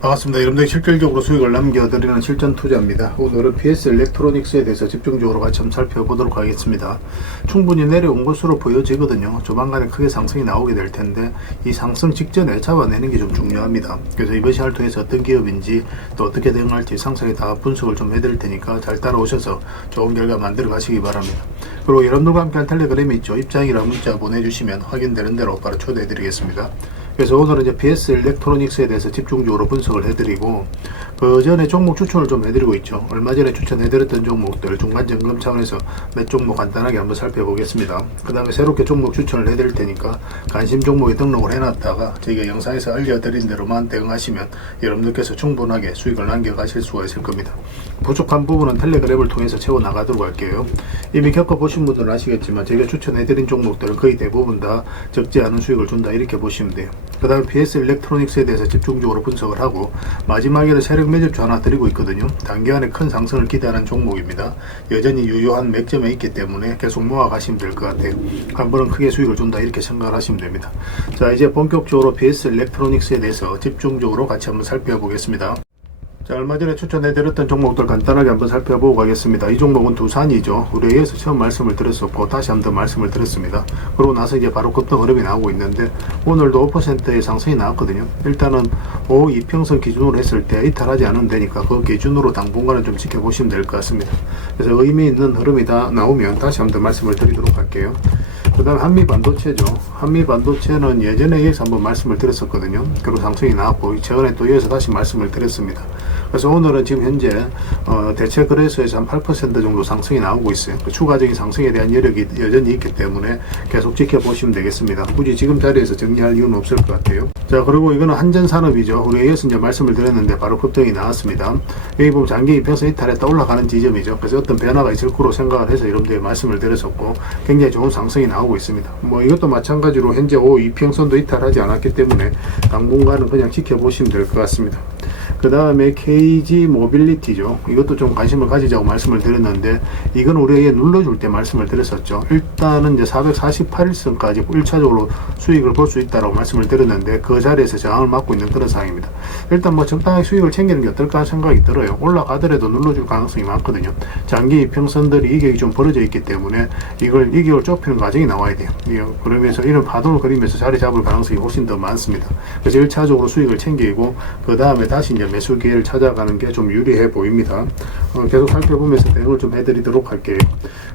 반갑습니다. 여러분들이 실질적으로 수익을 남겨드리는 실전 투자입니다. 오늘은 PS 일렉트로닉스에 대해서 집중적으로 같이 한번 살펴보도록 하겠습니다. 충분히 내려온 것으로 보여지거든요. 조만간에 크게 상승이 나오게 될 텐데 이 상승 직전에 잡아내는 게 좀 중요합니다. 그래서 이번 시간을 통해서 어떤 기업인지 또 어떻게 대응할지 상세히 다 분석을 좀 해드릴 테니까 잘 따라오셔서 좋은 결과 만들어 가시기 바랍니다. 그리고 여러분들과 함께한 텔레그램이 있죠. 입장이랑 문자 보내주시면 확인되는 대로 바로 초대해 드리겠습니다. 그래서 오늘은 이제 PS 일렉트로닉스에 대해서 집중적으로 분석을 해드리고, 그 전에 종목 추천을 좀 해드리고 있죠. 얼마 전에 추천해드렸던 종목들 중간 점검 차원에서 몇 종목 간단하게 한번 살펴보겠습니다. 그 다음에 새롭게 종목 추천을 해드릴 테니까 관심 종목에 등록을 해놨다가 저희가 영상에서 알려드린 대로만 대응하시면 여러분들께서 충분하게 수익을 남겨가실 수가 있을 겁니다. 부족한 부분은 텔레그램을 통해서 채워나가도록 할게요. 이미 겪어보신 분들은 아시겠지만 저희가 추천해드린 종목들은 거의 대부분 다 적지 않은 수익을 준다 이렇게 보시면 돼요. 그 다음에 PS 일렉트로닉스에 대해서 집중적으로 분석을 하고 마지막에는 세력 매집주 하나 드리고 있거든요. 단기간에 큰 상승을 기대하는 종목입니다. 여전히 유효한 맥점에 있기 때문에 계속 모아가시면 될 것 같아요. 한 번은 크게 수익을 준다 이렇게 생각을 하시면 됩니다. 자, 이제 본격적으로 PS 일렉트로닉스에 대해서 집중적으로 같이 한번 살펴보겠습니다. 자, 얼마 전에 추천해드렸던 종목들 간단하게 한번 살펴보고 가겠습니다. 이 종목은 두산이죠. 우리 A에서 처음 말씀을 드렸었고 다시 한번 말씀을 드렸습니다. 그러고 나서 이제 바로 급등 흐름이 나오고 있는데 오늘도 5%의 상승이 나왔거든요. 일단은 5 이평선 기준으로 했을 때 이탈하지 않으면 되니까 그 기준으로 당분간은 좀 지켜보시면 될 것 같습니다. 그래서 의미 있는 흐름이 다 나오면 다시 한번 말씀을 드리도록 할게요. 그 다음에 한미반도체죠. 한미반도체는 예전에 여기서 한번 말씀을 드렸었거든요. 그리고 상승이 나왔고 최근에 또 여기서 다시 말씀을 드렸습니다. 그래서 오늘은 지금 현재 대체 거래소에서 한 8% 정도 상승이 나오고 있어요. 그 추가적인 상승에 대한 여력이 여전히 있기 때문에 계속 지켜보시면 되겠습니다. 굳이 지금 자리에서 정리할 이유는 없을 것 같아요. 자, 그리고 이거는 한전산업이죠. 우리 여기서 이제 말씀을 드렸는데 바로 급등이 나왔습니다. 여기 보면 장기 이평선 이탈했다 올라가는 지점이죠. 그래서 어떤 변화가 있을 거로 생각을 해서 여러분들이 말씀을 드렸었고 굉장히 좋은 상승이 나오고 있습니다. 뭐 이것도 마찬가지로 현재 5 이평선도 이탈하지 않았기 때문에 당분간은 그냥 지켜보시면 될 것 같습니다. 그 다음에 KG 모빌리티죠. 이것도 좀 관심을 가지자고 말씀을 드렸는데 이건 우리에게 눌러줄 때 말씀을 드렸었죠. 일단은 이제 448일선까지 1차적으로 수익을 볼 수 있다고 말씀을 드렸는데 그 자리에서 저항을 맞고 있는 그런 상황입니다. 일단 뭐 적당하게 수익을 챙기는 게 어떨까 하는 생각이 들어요. 올라가더라도 눌러줄 가능성이 많거든요. 장기 이평선들이 이격이 좀 벌어져 있기 때문에 이걸 이격을 좁히는 과정이 나와야 돼요. 그러면서 이런 파동을 그리면서 자리 잡을 가능성이 훨씬 더 많습니다. 그래서 1차적으로 수익을 챙기고 그 다음에 다시 이제 매수 기회를 찾아가는 게 좀 유리해 보입니다. 계속 살펴보면서 대응을 좀 해드리도록 할게요.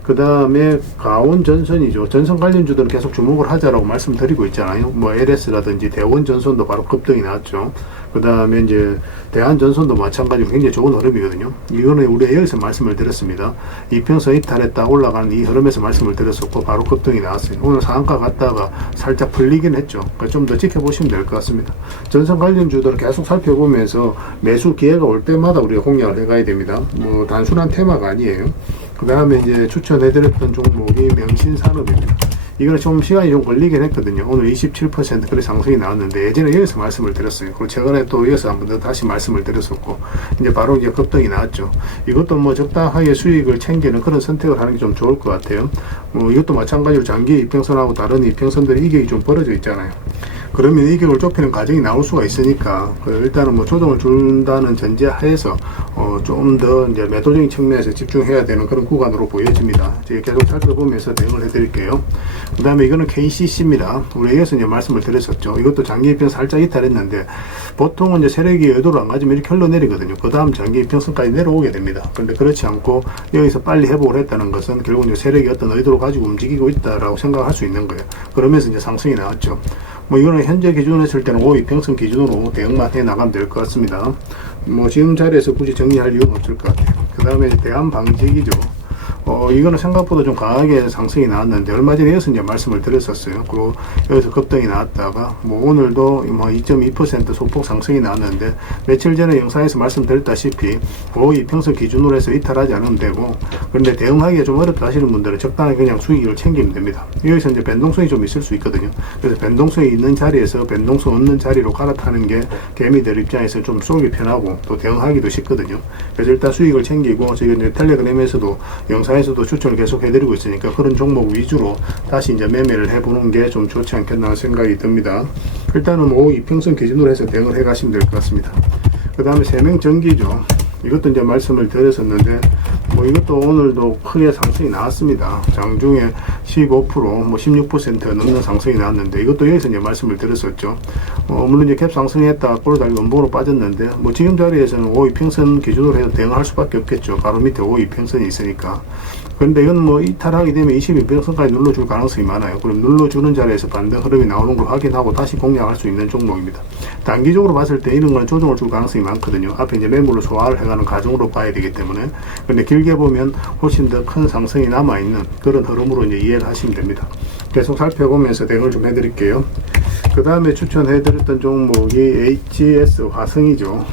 그 다음에 가온전선이죠. 전선 관련주들은 계속 주목을 하자라고 말씀드리고 있잖아요. 뭐 LS라든지 대원전선도 바로 급등이 나왔죠. 그 다음에 이제 대한전선도 마찬가지로 굉장히 좋은 흐름이거든요. 이거는 우리가 여기서 말씀을 드렸습니다. 이평선 이탈했다 올라가는 이 흐름에서 말씀을 드렸었고 바로 급등이 나왔어요. 오늘 상한가 갔다가 살짝 풀리긴 했죠. 그러니까 좀 더 지켜보시면 될 것 같습니다. 전선 관련주들을 계속 살펴보면서 매수 기회가 올 때마다 우리가 공략을 해가야 됩니다. 뭐 단순한 테마가 아니에요. 그 다음에 이제 추천해드렸던 종목이 명신산업입니다. 이거는 좀 시간이 좀 걸리긴 했거든요. 오늘 27% 그래 상승이 나왔는데 예전에 여기서 말씀을 드렸어요. 그리고 최근에 또 이어서 한번 더 다시 말씀을 드렸었고 이제 바로 이제 급등이 나왔죠. 이것도 뭐 적당하게 수익을 챙기는 그런 선택을 하는 게 좀 좋을 것 같아요. 뭐 이것도 마찬가지로 장기 이평선하고 다른 이평선들이 이격이 좀 벌어져 있잖아요. 그러면 이격을 좁히는 과정이 나올 수가 있으니까 일단은 뭐 조정을 준다는 전제하에서 좀 더 이제 매도적인 측면에서 집중해야 되는 그런 구간으로 보여집니다. 제가 계속 살펴보면서 대응을 해드릴게요. 그 다음에 이거는 KCC입니다. 우리 여기서 이제 말씀을 드렸었죠. 이것도 장기 이평 살짝 이탈했는데 보통은 이제 세력이 의도를 안 가지면 이렇게 흘러내리거든요. 그 다음 장기 이평선까지 내려오게 됩니다. 그런데 그렇지 않고 여기서 빨리 회복을 했다는 것은 결국 이제 세력이 어떤 의도를 가지고 움직이고 있다라고 생각할 수 있는 거예요. 그러면서 이제 상승이 나왔죠. 뭐 이거는 현재 기준으로 했을 때는 5 이평선 기준으로 대응만 해 나가면 될 것 같습니다. 뭐 지금 자리에서 굳이 정리할 이유는 없을 것 같아요. 그 다음에 대한방직이죠. 이거는 생각보다 좀 강하게 상승이 나왔는데 얼마 전에 여기서 이제 말씀을 드렸었어요. 그리고 여기서 급등이 나왔다가 뭐 오늘도 뭐 2.2% 소폭 상승이 나왔는데 며칠 전에 영상에서 말씀드렸다시피 5 이평선 기준으로 해서 이탈하지 않으면 되고 그런데 대응하기가 좀 어렵다 하시는 분들은 적당하게 그냥 수익을 챙기면 됩니다. 여기서 이제 변동성이 좀 있을 수 있거든요. 그래서 변동성이 있는 자리에서 변동성 없는 자리로 갈아타는 게 개미들 입장에서 좀 쏘기 편하고 또 대응하기도 쉽거든요. 그래서 일단 수익을 챙기고 저희가 이제 텔레그램에서도 영상에서도 추천을 계속 해드리고 있으니까 그런 종목 위주로 다시 이제 매매를 해보는 게 좀 좋지 않겠나 생각이 듭니다. 일단은 뭐 이평선 기준으로 해서 대응을 해 가시면 될 것 같습니다. 그 다음에 세명전기죠. 이것도 이제 말씀을 드렸었는데, 뭐 이것도 오늘도 크게 상승이 나왔습니다. 장중에 15%, 뭐 16% 넘는 상승이 나왔는데, 이것도 여기서 이제 말씀을 드렸었죠. 물론 이제 갭 상승했다 꼬르달리 원봉으로 빠졌는데, 뭐 지금 자리에서는 5이평선 기준으로 해서 대응할 수밖에 없겠죠. 바로 밑에 5이평선이 있으니까. 그런데 이건 뭐 이탈하게 되면 22평선까지 눌러줄 가능성이 많아요. 그럼 눌러주는 자리에서 반등 흐름이 나오는 걸 확인하고 다시 공략할 수 있는 종목입니다. 단기적으로 봤을 때 이런 건 조정을 줄 가능성이 많거든요. 앞에 이제 매물로 소화를 해가는 과정으로 봐야 되기 때문에. 근데 길게 보면 훨씬 더 큰 상승이 남아있는 그런 흐름으로 이제 이해를 하시면 됩니다. 계속 살펴보면서 대응을 좀 해드릴게요. 그 다음에 추천해드렸던 종목이 HS 화성이죠.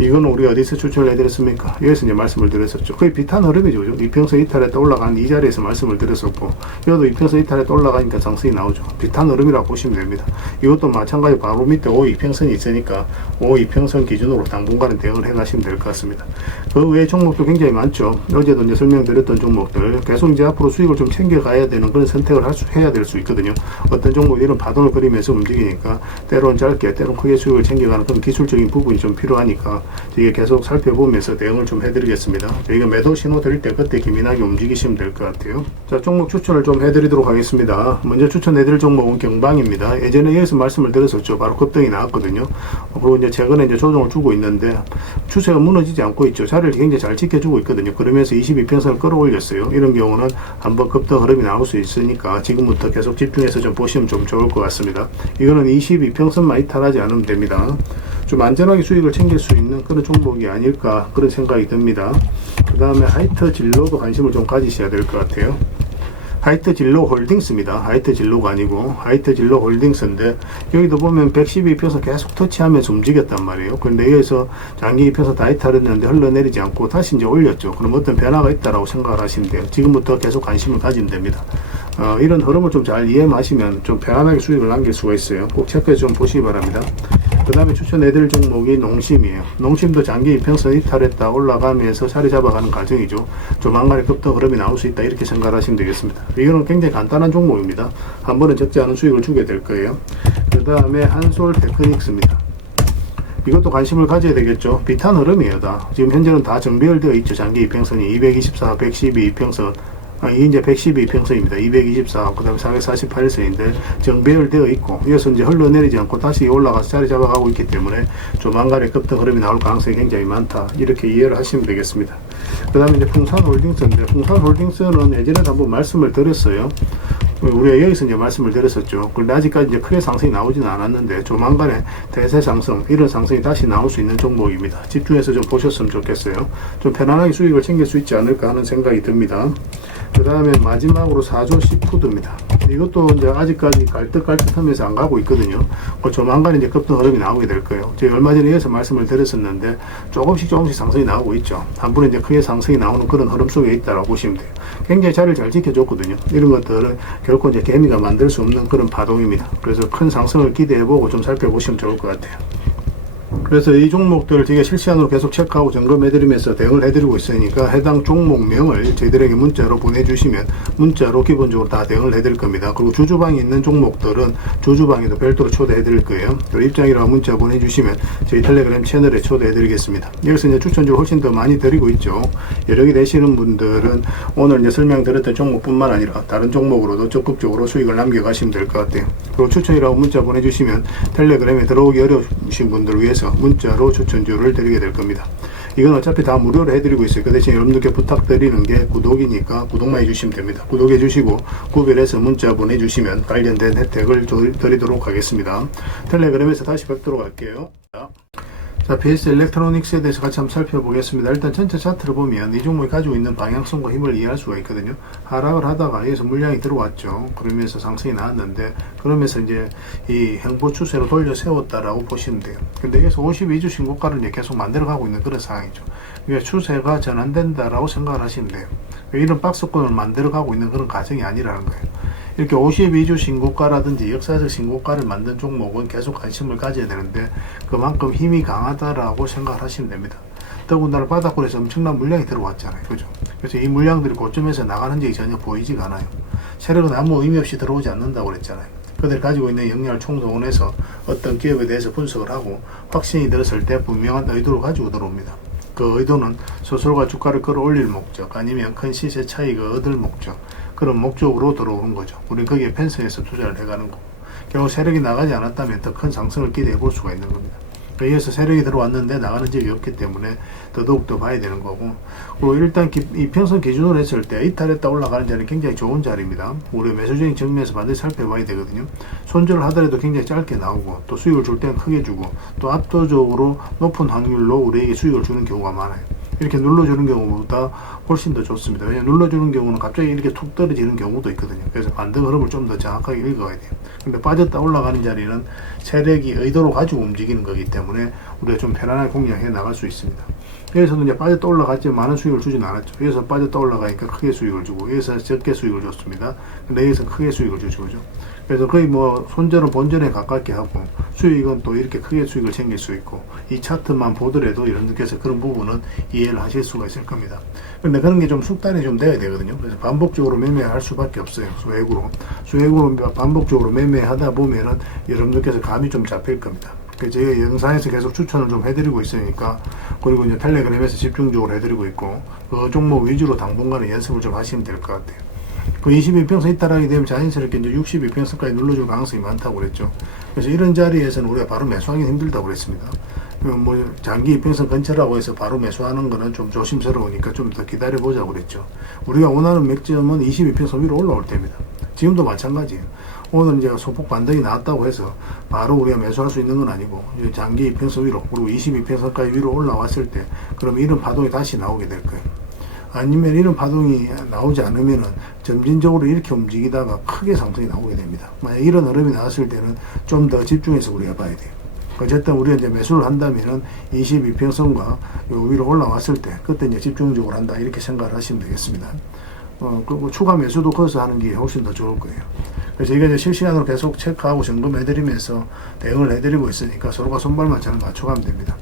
이거는 우리가 어디서 추천을 해드렸습니까? 여기서 이제 말씀을 드렸었죠. 거의 비슷한 흐름이죠. 이평선 이탈했다 올라간 이 자리에서 말씀을 드렸었고, 이것도 이평선 이탈했다 올라가니까 상승이 나오죠. 비슷한 흐름이라고 보시면 됩니다. 이것도 마찬가지 바로 밑에 5이평선이 있으니까 5이평선 기준으로 당분간은 대응을 해가시면 될 것 같습니다. 그 외에 종목도 굉장히 많죠. 어제도 이제 설명드렸던 종목들 계속 이제 앞으로 수익을 좀 챙겨가야 되는 그런 선택을 해야 될 수 있거든요. 어떤 종목 이런 파동을 그리면서 움직이니까 때로는 짧게 때로는 크게 수익을 챙겨가는 그런 기술적인 부분이 좀 필요하니까 이게 계속 살펴보면서 대응을 좀 해드리겠습니다. 저희가 매도 신호 드릴 때 그때 기민하게 움직이시면 될 것 같아요. 자, 종목 추천을 좀 해드리도록 하겠습니다. 먼저 추천해드릴 종목은 경방입니다. 예전에 여기서 말씀을 드렸었죠. 바로 급등이 나왔거든요. 그리고 이제 최근에 이제 조정을 주고 있는데 추세가 무너지지 않고 있죠. 자리를 굉장히 잘 지켜주고 있거든요. 그러면서 22평선을 끌어올렸어요. 이런 경우는 한번 급등 흐름이 나올 수 있으니까 지금부터 계속 집중해서 좀 보시면 좀 좋을 것 같습니다. 이거는 22평선만 이탈하지 않으면 됩니다. 좀 안전하게 수익을 챙길 수 있는 그런 종목이 아닐까 그런 생각이 듭니다. 그 다음에 하이트 진로도 관심을 좀 가지셔야 될 것 같아요. 하이트 진로 홀딩스입니다. 하이트 진로가 아니고 하이트 진로 홀딩스인데 여기도 보면 112평선 계속 터치하면서 움직였단 말이에요. 그런데 여기서 장기 이평선 다 이탈했는데 흘러내리지 않고 다시 이제 올렸죠. 그럼 어떤 변화가 있다라고 생각을 하시면 돼요. 지금부터 계속 관심을 가지면 됩니다. 이런 흐름을 좀 잘 이해하시면 좀 편안하게 수익을 남길 수가 있어요. 꼭 체크해서 좀 보시기 바랍니다. 그 다음에 추천해드릴 종목이 농심이에요. 농심도 장기 이평선 이탈했다 올라가면서 자리 잡아가는 과정이죠. 조만간에 급등 흐름이 나올 수 있다 이렇게 생각하시면 되겠습니다. 이거는 굉장히 간단한 종목입니다. 한 번은 적지 않은 수익을 주게 될 거예요. 그 다음에 한솔 테크닉스입니다. 이것도 관심을 가져야 되겠죠. 비슷한 흐름이에요. 다 지금 현재는 다 정배열되어 있죠. 장기 이평선이 224, 112 이평선, 이게 이제 112평선입니다. 224, 그 다음에 448선인데 정배열되어 있고, 이어서 이제 흘러내리지 않고 다시 올라가서 자리 잡아가고 있기 때문에 조만간에 급등 흐름이 나올 가능성이 굉장히 많다. 이렇게 이해를 하시면 되겠습니다. 그 다음에 이제 풍산홀딩스인데, 풍산홀딩스는 예전에도 한번 말씀을 드렸어요. 우리가 여기서 이제 말씀을 드렸었죠. 그런데 아직까지 이제 크게 상승이 나오지는 않았는데 조만간에 대세 상승, 이런 상승이 다시 나올 수 있는 종목입니다. 집중해서 좀 보셨으면 좋겠어요. 좀 편안하게 수익을 챙길 수 있지 않을까 하는 생각이 듭니다. 그 다음에 마지막으로 4조 시푸드입니다. 이것도 이제 아직까지 갈듯갈듯 하면서 안 가고 있거든요. 조만간 이제 급등 흐름이 나오게 될 거예요. 제가 얼마 전에 여기서 말씀을 드렸었는데 조금씩 상승이 나오고 있죠. 한 번에 이제 크게 상승이 나오는 그런 흐름 속에 있다라고 보시면 돼요. 굉장히 자리를 잘 지켜줬거든요. 이런 것들은 결코 이제 개미가 만들 수 없는 그런 파동입니다. 그래서 큰 상승을 기대해보고 좀 살펴보시면 좋을 것 같아요. 그래서 이 종목들을 제가 실시간으로 계속 체크하고 점검해드리면서 대응을 해드리고 있으니까 해당 종목명을 저희들에게 문자로 보내주시면 문자로 기본적으로 다 대응을 해드릴 겁니다. 그리고 주주방에 있는 종목들은 주주방에도 별도로 초대해드릴 거예요. 또 입장이라고 문자 보내주시면 저희 텔레그램 채널에 초대해드리겠습니다. 여기서 이제 추천주를 훨씬 더 많이 드리고 있죠. 여력이 되시는 분들은 오늘 이제 설명드렸던 종목뿐만 아니라 다른 종목으로도 적극적으로 수익을 남겨가시면 될 것 같아요. 그리고 추천이라고 문자 보내주시면 텔레그램에 들어오기 어려우신 분들을 위해서 문자로 추천주를 드리게 될 겁니다. 이건 어차피 다 무료로 해드리고 있어요. 그 대신 여러분들께 부탁드리는 게 구독이니까 구독만 해주시면 됩니다. 구독해 주시고 구별해서 문자 보내주시면 관련된 혜택을 드리도록 하겠습니다. 텔레그램에서 다시 뵙도록 할게요. 자, PS 일렉트로닉스에 대해서 같이 한번 살펴보겠습니다. 일단 전체 차트를 보면 이 종목이 가지고 있는 방향성과 힘을 이해할 수가 있거든요. 하락을 하다가 여기서 물량이 들어왔죠. 그러면서 상승이 나왔는데, 그러면서 이제 이 행보 추세로 돌려 세웠다라고 보시면 돼요. 근데 여기서 52주 신고가를 이제 계속 만들어가고 있는 그런 상황이죠. 그러니까 추세가 전환된다라고 생각을 하시면 돼요. 이런 박스권을 만들어가고 있는 그런 과정이 아니라는 거예요. 이렇게 52주 신고가라든지 역사적 신고가를 만든 종목은 계속 관심을 가져야 되는데 그만큼 힘이 강하다라고 생각을 하시면 됩니다. 더군다나 바닥권에서 엄청난 물량이 들어왔잖아요. 그죠? 그래서 이 물량들이 고점에서 나가는 적이 전혀 보이지가 않아요. 세력은 아무 의미 없이 들어오지 않는다고 그랬잖아요. 그들이 가지고 있는 역량을 총동원해서 어떤 기업에 대해서 분석을 하고 확신이 들었을 때 분명한 의도를 가지고 들어옵니다. 그 의도는 소설과 주가를 끌어올릴 목적, 아니면 큰 시세 차익을 얻을 목적, 그런 목적으로 들어오는 거죠. 우리는 거기에 편성해서 투자를 해가는 거고, 결국 세력이 나가지 않았다면 더 큰 상승을 기대해 볼 수가 있는 겁니다. 여기에서 세력이 들어왔는데 나가는 적이 없기 때문에 더더욱 봐야 되는 거고, 그리고 일단 이평선 기준으로 했을 때 이탈했다 올라가는 자리는 굉장히 좋은 자리입니다. 우리 매수적인 측면에서 반드시 살펴봐야 되거든요. 손절을 하더라도 굉장히 짧게 나오고, 또 수익을 줄 때는 크게 주고, 또 압도적으로 높은 확률로 우리에게 수익을 주는 경우가 많아요. 이렇게 눌러주는 경우보다 훨씬 더 좋습니다. 왜냐하면 눌러주는 경우는 갑자기 이렇게 툭 떨어지는 경우도 있거든요. 그래서 반등 흐름을 좀 더 정확하게 읽어야 돼요. 근데 빠졌다 올라가는 자리는 세력이 의도로 가지고 움직이는 거기 때문에 우리가 좀 편안하게 공략해 나갈 수 있습니다. 여기서도 이제 빠졌다 올라갔지만 많은 수익을 주진 않았죠. 여기서 빠졌다 올라가니까 크게 수익을 주고, 여기서 적게 수익을 줬습니다. 근데 여기서 크게 수익을 주죠. 그죠? 그래서 거의 뭐 손절은 본전에 가깝게 하고, 수익은 또 이렇게 크게 수익을 챙길 수 있고, 이 차트만 보더라도 여러분들께서 그런 부분은 이해를 하실 수가 있을 겁니다. 근데 그런 게 좀 숙달이 좀 돼야 되거든요. 그래서 반복적으로 매매할 수밖에 없어요. 수액으로 반복적으로 매매하다 보면은 여러분들께서 감이 좀 잡힐 겁니다. 제가 영상에서 계속 추천을 좀 해드리고 있으니까, 그리고 이제 텔레그램에서 집중적으로 해드리고 있고, 그 종목 위주로 당분간은 연습을 좀 하시면 될 것 같아요. 그 22평선 이탈하게 되면 자연스럽게 이제 62평선까지 눌러줄 가능성이 많다고 그랬죠. 그래서 이런 자리에서는 우리가 바로 매수하기 힘들다고 그랬습니다. 뭐 장기 이평선 근처라고 해서 바로 매수하는 거는 좀 조심스러우니까 좀 더 기다려보자고 그랬죠. 우리가 원하는 맥점은 22평선 위로 올라올 때입니다. 지금도 마찬가지예요. 오늘 이제 소폭 반등이 나왔다고 해서 바로 우리가 매수할 수 있는 건 아니고, 장기 이평선 위로, 그리고 22평선까지 위로 올라왔을 때, 그럼 이런 파동이 다시 나오게 될 거예요. 아니면 이런 파동이 나오지 않으면은 점진적으로 이렇게 움직이다가 크게 상승이 나오게 됩니다. 만약 이런 흐름이 나왔을 때는 좀 더 집중해서 우리가 봐야 돼요. 어쨌든 우리가 이제 매수를 한다면은 22평선과 위로 올라왔을 때, 그때 이제 집중적으로 한다, 이렇게 생각을 하시면 되겠습니다. 그리고 추가 매수도 거기서 하는 게 훨씬 더 좋을 거예요. 그래서 저희가 이제 실시간으로 계속 체크하고 점검해드리면서 대응을 해드리고 있으니까 서로가 손발만 잘 맞춰가면 됩니다.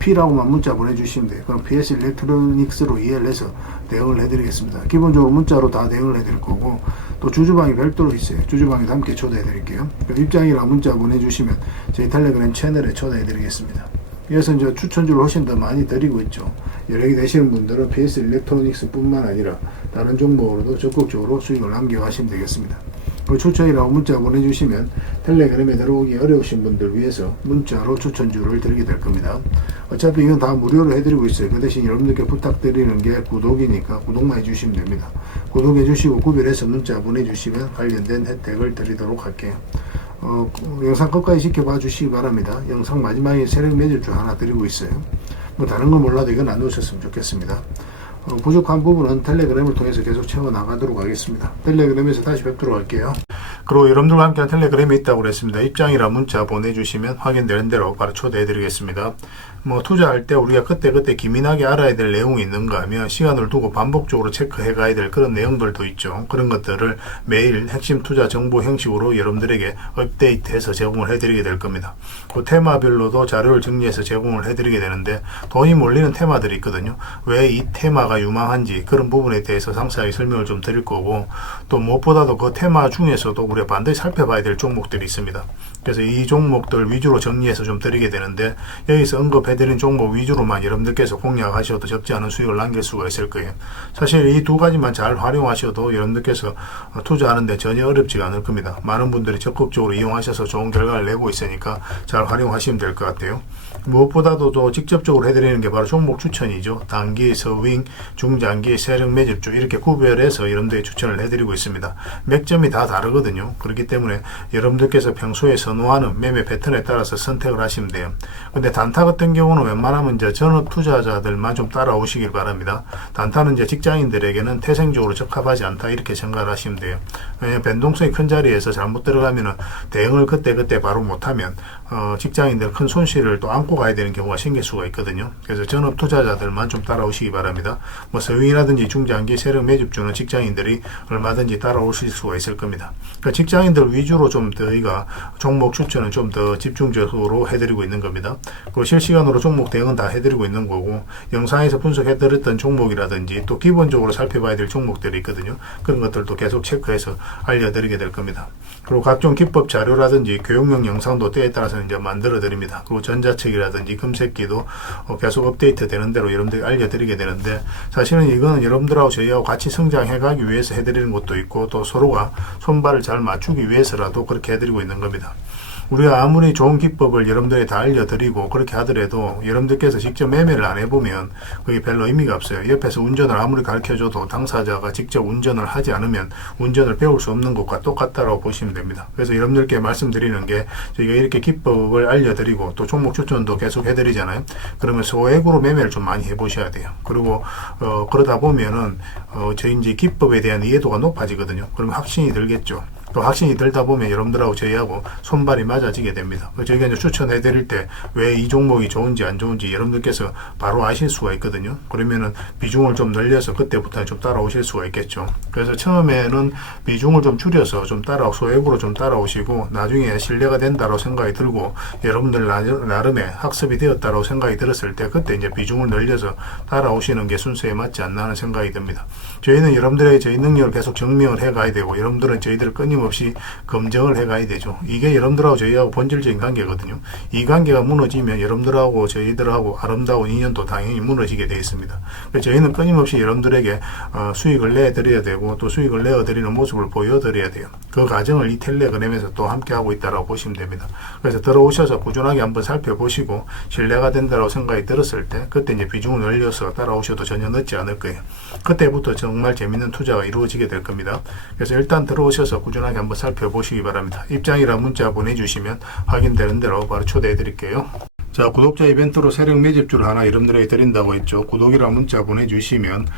P라고만 문자 보내주시면 돼요. 그럼 PS 일렉트로닉스로 이해를 해서 대응을 해드리겠습니다. 기본적으로 문자로 다 대응을 해드릴 거고, 또 주주방이 별도로 있어요. 주주방에도 함께 초대해드릴게요. 입장이랑 문자 보내주시면 저희 텔레그램 채널에 초대해드리겠습니다. 그래서 이제 추천주를 훨씬 더 많이 드리고 있죠. 여력이 되시는 분들은 PS 일렉트로닉스 뿐만 아니라 다른 종목으로도 적극적으로 수익을 남겨가시면 되겠습니다. 추천이라고 문자 보내주시면 텔레그램에 들어오기 어려우신 분들 위해서 문자로 추천주를 드리게 될 겁니다. 어차피 이건 다 무료로 해드리고 있어요. 그 대신 여러분들께 부탁드리는 게 구독이니까 구독만 해주시면 됩니다. 구독해 주시고 구별해서 문자 보내주시면 관련된 혜택을 드리도록 할게요. 영상 끝까지 지켜봐 주시기 바랍니다. 영상 마지막에 세력 매집주 하나 드리고 있어요. 뭐 다른 거 몰라도 이건 안 놓으셨으면 좋겠습니다. 부족한 부분은 텔레그램을 통해서 계속 채워 나가도록 하겠습니다. 텔레그램에서 다시 뵙도록 할게요. 그리고 여러분들과 함께한 텔레그램이 있다고 그랬습니다. 입장이라 문자 보내주시면 확인되는 대로 바로 초대해 드리겠습니다. 뭐 투자할 때 우리가 그때 기민하게 알아야 될 내용이 있는가 하면 시간을 두고 반복적으로 체크해 가야 될 그런 내용들도 있죠. 그런 것들을 매일 핵심 투자 정보 형식으로 여러분들에게 업데이트해서 제공을 해드리게 될 겁니다. 그 테마별로도 자료를 정리해서 제공을 해드리게 되는데, 돈이 몰리는 테마들이 있거든요. 왜 이 테마가 유망한지 그런 부분에 대해서 상세하게 설명을 좀 드릴 거고, 또 무엇보다도 그 테마 중에서도 우리가 반드시 살펴봐야 될 종목들이 있습니다. 그래서 이 종목들 위주로 정리해서 좀 드리게 되는데, 여기서 언급해드린 종목 위주로만 여러분들께서 공략하셔도 적지 않은 수익을 남길 수가 있을 거예요. 사실 이 두 가지만 잘 활용하셔도 여러분들께서 투자하는데 전혀 어렵지가 않을 겁니다. 많은 분들이 적극적으로 이용하셔서 좋은 결과를 내고 있으니까 잘 활용하시면 될 것 같아요. 무엇보다도 또 직접적으로 해드리는 게 바로 종목 추천이죠. 단기, 서윙, 중장기, 세력 매집주 이렇게 구별해서 여러분들에게 추천을 해드리고 있습니다. 맥점이 다 다르거든요. 그렇기 때문에 여러분들께서 평소에 선호하는 매매 패턴에 따라서 선택을 하시면 돼요. 근데 단타 같은 경우는 웬만하면 이제 전업 투자자들만 좀 따라오시길 바랍니다. 단타는 이제 직장인들에게는 태생적으로 적합하지 않다, 이렇게 생각을 하시면 돼요. 왜냐하면 변동성이 큰 자리에서 잘못 들어가면은 대응을 그때 바로 못하면 직장인들 큰 손실을 또 안고 안고 가야 되는 경우가 생길 수가 있거든요. 그래서 전업 투자자들만 좀 따라오시기 바랍니다. 뭐 서유이라든지 중장기 세력 매집주는 직장인들이 얼마든지 따라오실 수가 있을 겁니다. 그러니까 직장인들 위주로 좀 저희가 종목 추천은 좀 더 집중적으로 해드리고 있는 겁니다. 그리고 실시간으로 종목 대응은 다 해드리고 있는 거고, 영상에서 분석해드렸던 종목이라든지 또 기본적으로 살펴봐야 될 종목들이 있거든요. 그런 것들도 계속 체크해서 알려드리게 될 겁니다. 그리고 각종 기법 자료라든지 교육용 영상도 때에 따라서 이제 만들어 드립니다. 그리고 전자책이라든지 금색기도 계속 업데이트 되는 대로 여러분들이 알려드리게 되는데, 사실은 이거는 여러분들하고 저희하고 같이 성장해 가기 위해서 해드리는 것도 있고, 또 서로가 손발을 잘 맞추기 위해서라도 그렇게 해드리고 있는 겁니다. 우리가 아무리 좋은 기법을 여러분들이 다 알려드리고 그렇게 하더라도 여러분들께서 직접 매매를 안 해보면 그게 별로 의미가 없어요. 옆에서 운전을 아무리 가르쳐줘도 당사자가 직접 운전을 하지 않으면 운전을 배울 수 없는 것과 똑같다고 보시면 됩니다. 그래서 여러분들께 말씀드리는 게, 저희가 이렇게 기법을 알려드리고 또 종목 추천도 계속 해드리잖아요. 그러면 소액으로 매매를 좀 많이 해보셔야 돼요. 그리고 그러다 보면은 저희 이제 기법에 대한 이해도가 높아지거든요. 그러면 확신이 들겠죠. 또 확신이 들다 보면 여러분들하고 저희하고 손발이 맞아지게 됩니다. 저희가 이제 추천해 드릴 때 왜 이 종목이 좋은지 안 좋은지 여러분들께서 바로 아실 수가 있거든요. 그러면은 비중을 좀 늘려서 그때부터 좀 따라오실 수가 있겠죠. 그래서 처음에는 비중을 좀 줄여서 좀 소액으로 좀 따라오시고, 나중에 신뢰가 된다고 생각이 들고 여러분들 나름의 학습이 되었다고 생각이 들었을 때 그때 이제 비중을 늘려서 따라오시는 게 순서에 맞지 않나 하는 생각이 듭니다. 저희는 여러분들의 저희 능력을 계속 증명을 해 가야 되고, 여러분들은 저희들을 끊임없이 검증을 해 가야 되죠. 이게 여러분들하고 저희하고 본질적인 관계거든요. 이 관계가 무너지면 여러분들하고 저희들하고 아름다운 인연도 당연히 무너지게 되어 있습니다. 그래서 저희는 끊임없이 여러분들에게 수익을 내드려야 되고, 또 수익을 내어드리는 모습을 보여드려야 돼요. 그 과정을 이 텔레그램에서 또 함께 하고 있다고 보시면 됩니다. 그래서 들어오셔서 꾸준하게 한번 살펴보시고 신뢰가 된다고 생각이 들었을 때 그때 이제 비중을 늘려서 따라오셔도 전혀 늦지 않을 거예요. 그때부터 정말 재밌는 투자가 이루어지게 될 겁니다. 그래서 일단 들어오셔서 꾸준하게 한번 살펴보시기 바랍니다. 입장이랑 문자 보내주시면 확인되는 대로 바로 초대해 드릴게요. 자, 구독자 이벤트로 세력 매집주를 하나 여러분들에게 드린다고 했죠. 구독이랑 문자 보내주시면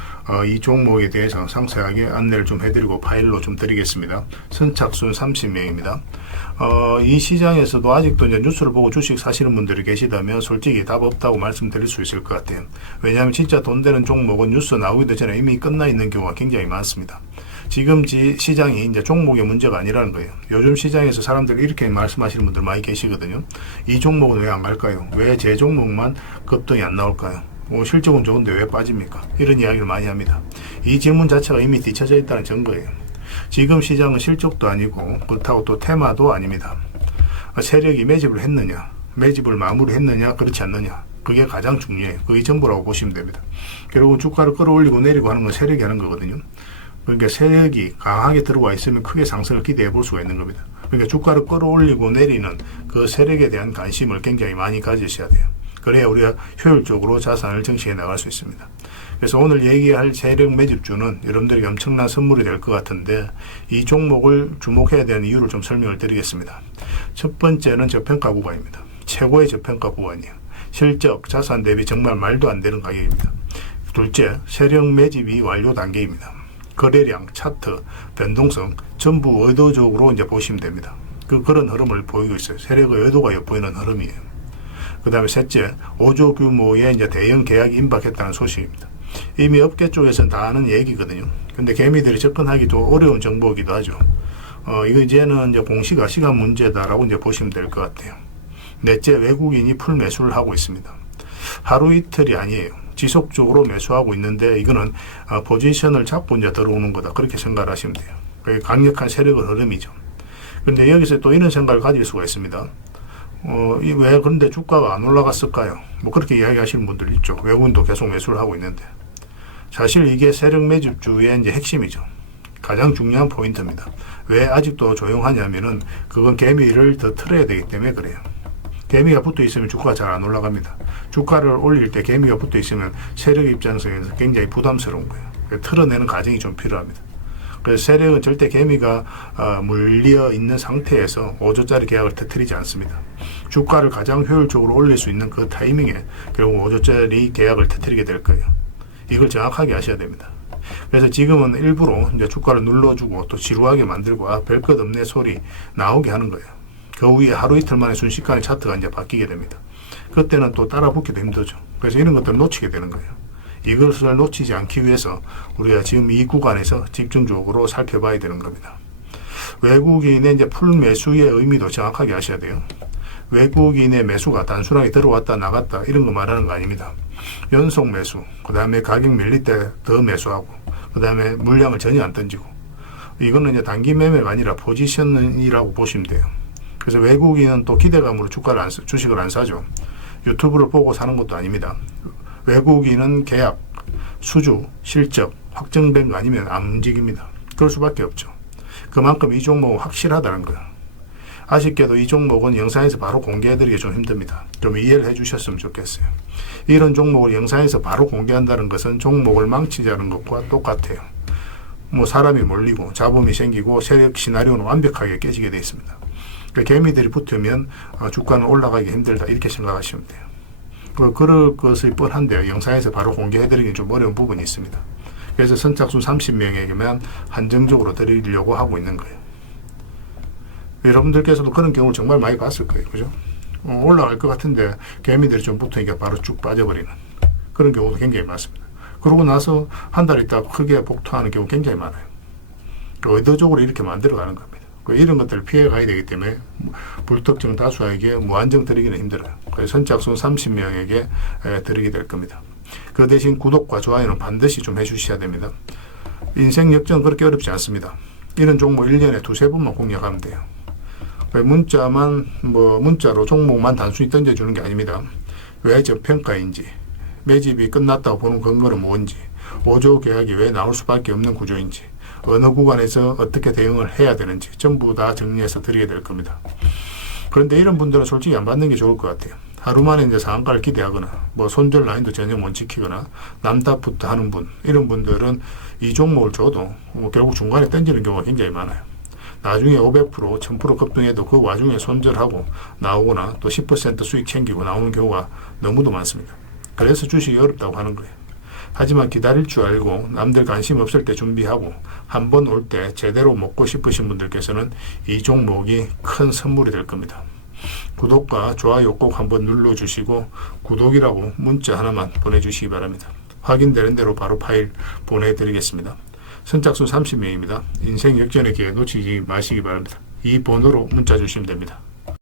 이 종목에 대해서 상세하게 안내를 좀 해드리고 파일로 좀 드리겠습니다. 선착순 30명입니다. 이 시장에서도 아직도 이제 뉴스를 보고 주식 사시는 분들이 계시다면 솔직히 답 없다고 말씀드릴 수 있을 것 같아요. 왜냐하면 진짜 돈 되는 종목은 뉴스 나오기도 전에 이미 끝나 있는 경우가 굉장히 많습니다. 지금 시장이 이제 종목의 문제가 아니라는 거예요. 요즘 시장에서 사람들이 이렇게 말씀하시는 분들 많이 계시거든요. 이 종목은 왜 안 갈까요? 왜 제 종목만 급등이 안 나올까요? 실적은 좋은데 왜 빠집니까? 이런 이야기를 많이 합니다. 이 질문 자체가 이미 뒤쳐져 있다는 증거예요. 지금 시장은 실적도 아니고 그렇다고 또 테마도 아닙니다. 세력이 매집을 했느냐, 매집을 마무리했느냐, 그렇지 않느냐, 그게 가장 중요해요. 그게 전부라고 보시면 됩니다. 결국은 주가를 끌어올리고 내리고 하는 건 세력이 하는 거거든요. 그러니까 세력이 강하게 들어와 있으면 크게 상승을 기대해 볼 수가 있는 겁니다. 그러니까 주가를 끌어올리고 내리는 그 세력에 대한 관심을 굉장히 많이 가지셔야 돼요. 그래야 우리가 효율적으로 자산을 정치해 나갈 수 있습니다. 그래서 오늘 얘기할 세력 매집주는 여러분들에게 엄청난 선물이 될 것 같은데, 이 종목을 주목해야 되는 이유를 좀 설명을 드리겠습니다. 첫 번째는 저평가 구간입니다. 최고의 저평가 구간이에요. 실적, 자산 대비 정말 말도 안 되는 가격입니다. 둘째, 세력 매집이 완료 단계입니다. 거래량, 차트, 변동성 전부 의도적으로 이제 보시면 됩니다. 그런 흐름을 보이고 있어요. 세력의 의도가 엿보이는 흐름이에요. 그 다음에 셋째, 5조 규모의 이제 대형 계약이 임박했다는 소식입니다. 이미 업계 쪽에서는 다 아는 얘기거든요. 근데 개미들이 접근하기 좀 어려운 정보이기도 하죠. 이거 이제는 이제 공시가 시간 문제다라고 이제 보시면 될 것 같아요. 넷째, 외국인이 풀 매수를 하고 있습니다. 하루 이틀이 아니에요. 지속적으로 매수하고 있는데 이거는 포지션을 잡고 이제 들어오는 거다, 그렇게 생각을 하시면 돼요. 그게 강력한 세력의 흐름이죠. 근데 여기서 또 이런 생각을 가질 수가 있습니다. 왜 그런데 주가가 안 올라갔을까요? 뭐 그렇게 이야기하시는 분들 있죠. 외국인도 계속 매수를 하고 있는데, 사실 이게 세력 매집주의 이제 핵심이죠. 가장 중요한 포인트입니다. 왜 아직도 조용하냐면은 그건 개미를 더 틀어야 되기 때문에 그래요. 개미가 붙어 있으면 주가가 잘 안 올라갑니다. 주가를 올릴 때 개미가 붙어 있으면 세력 입장에서 굉장히 부담스러운 거예요. 틀어내는 과정이 좀 필요합니다. 그래서 세력은 절대 개미가 물려 있는 상태에서 5조짜리 계약을 터뜨리지 않습니다. 주가를 가장 효율적으로 올릴 수 있는 그 타이밍에 결국 5조짜리 계약을 터뜨리게 될 거예요. 이걸 정확하게 아셔야 됩니다. 그래서 지금은 일부러 이제 주가를 눌러주고 또 지루하게 만들고 별 것 없네 소리 나오게 하는 거예요. 그 후에 하루 이틀 만에 순식간에 차트가 이제 바뀌게 됩니다. 그때는 또 따라 붙기도 힘들죠. 그래서 이런 것들을 놓치게 되는 거예요. 이것을 놓치지 않기 위해서 우리가 지금 이 구간에서 집중적으로 살펴봐야 되는 겁니다. 외국인의 이제 풀 매수의 의미도 정확하게 아셔야 돼요. 외국인의 매수가 단순하게 들어왔다 나갔다 이런 거 말하는 거 아닙니다. 연속 매수, 그 다음에 가격 밀릴 때 더 매수하고, 그 다음에 물량을 전혀 안 던지고, 이거는 이제 단기 매매가 아니라 포지션이라고 보시면 돼요. 그래서 외국인은 또 기대감으로 주식을 안 사죠. 유튜브를 보고 사는 것도 아닙니다. 외국인은 계약, 수주, 실적 확정된 거 아니면 안 움직입니다. 그럴 수밖에 없죠. 그만큼 이 종목은 확실하다는 거예요. 아쉽게도 이 종목은 영상에서 바로 공개해드리기 좀 힘듭니다. 좀 이해를 해주셨으면 좋겠어요. 이런 종목을 영상에서 바로 공개한다는 것은 종목을 망치자는 것과 똑같아요. 뭐 사람이 몰리고 자본이 생기고 세력 시나리오는 완벽하게 깨지게 되어 있습니다. 그러니까 개미들이 붙으면 주가는 올라가기 힘들다 이렇게 생각하시면 돼요. 그럴 것이 뻔한데요. 영상에서 바로 공개해드리기 좀 어려운 부분이 있습니다. 그래서 선착순 30명에게만 한정적으로 드리려고 하고 있는 거예요. 여러분들께서도 그런 경우를 정말 많이 봤을 거예요. 그죠? 올라갈 것 같은데 개미들이 좀 붙으니까 바로 쭉 빠져버리는 그런 경우도 굉장히 많습니다. 그러고 나서 한 달 있다가 크게 복토하는 경우 굉장히 많아요. 의도적으로 이렇게 만들어가는 겁니다. 이런 것들을 피해가야 되기 때문에 불특정 다수에게 무한정 드리기는 힘들어요. 그래서 선착순 30명에게 드리게 될 겁니다. 그 대신 구독과 좋아요는 반드시 좀 해주셔야 됩니다. 인생 역전은 그렇게 어렵지 않습니다. 이런 종목 1년에 두세 번만 공략하면 돼요. 문자로 종목만 단순히 던져주는 게 아닙니다. 왜 저평가인지, 매집이 끝났다고 보는 근거는 뭔지, 5조 계약이 왜 나올 수밖에 없는 구조인지, 어느 구간에서 어떻게 대응을 해야 되는지 전부 다 정리해서 드리게 될 겁니다. 그런데 이런 분들은 솔직히 안 받는 게 좋을 것 같아요. 하루 만에 이제 상한가를 기대하거나 손절 라인도 전혀 못 지키거나 남답부터 하는 분, 이런 분들은 이 종목을 줘도 결국 중간에 던지는 경우가 굉장히 많아요. 나중에 500%, 1000% 급등해도 그 와중에 손절하고 나오거나 또 10% 수익 챙기고 나오는 경우가 너무도 많습니다. 그래서 주식이 어렵다고 하는 거예요. 하지만 기다릴 줄 알고 남들 관심 없을 때 준비하고 한 번 올 때 제대로 먹고 싶으신 분들께서는 이 종목이 큰 선물이 될 겁니다. 구독과 좋아요 꼭 한번 눌러주시고 구독이라고 문자 하나만 보내주시기 바랍니다. 확인되는 대로 바로 파일 보내드리겠습니다. 선착순 30명입니다. 인생 역전의 기회 놓치지 마시기 바랍니다. 이 번호로 문자 주시면 됩니다.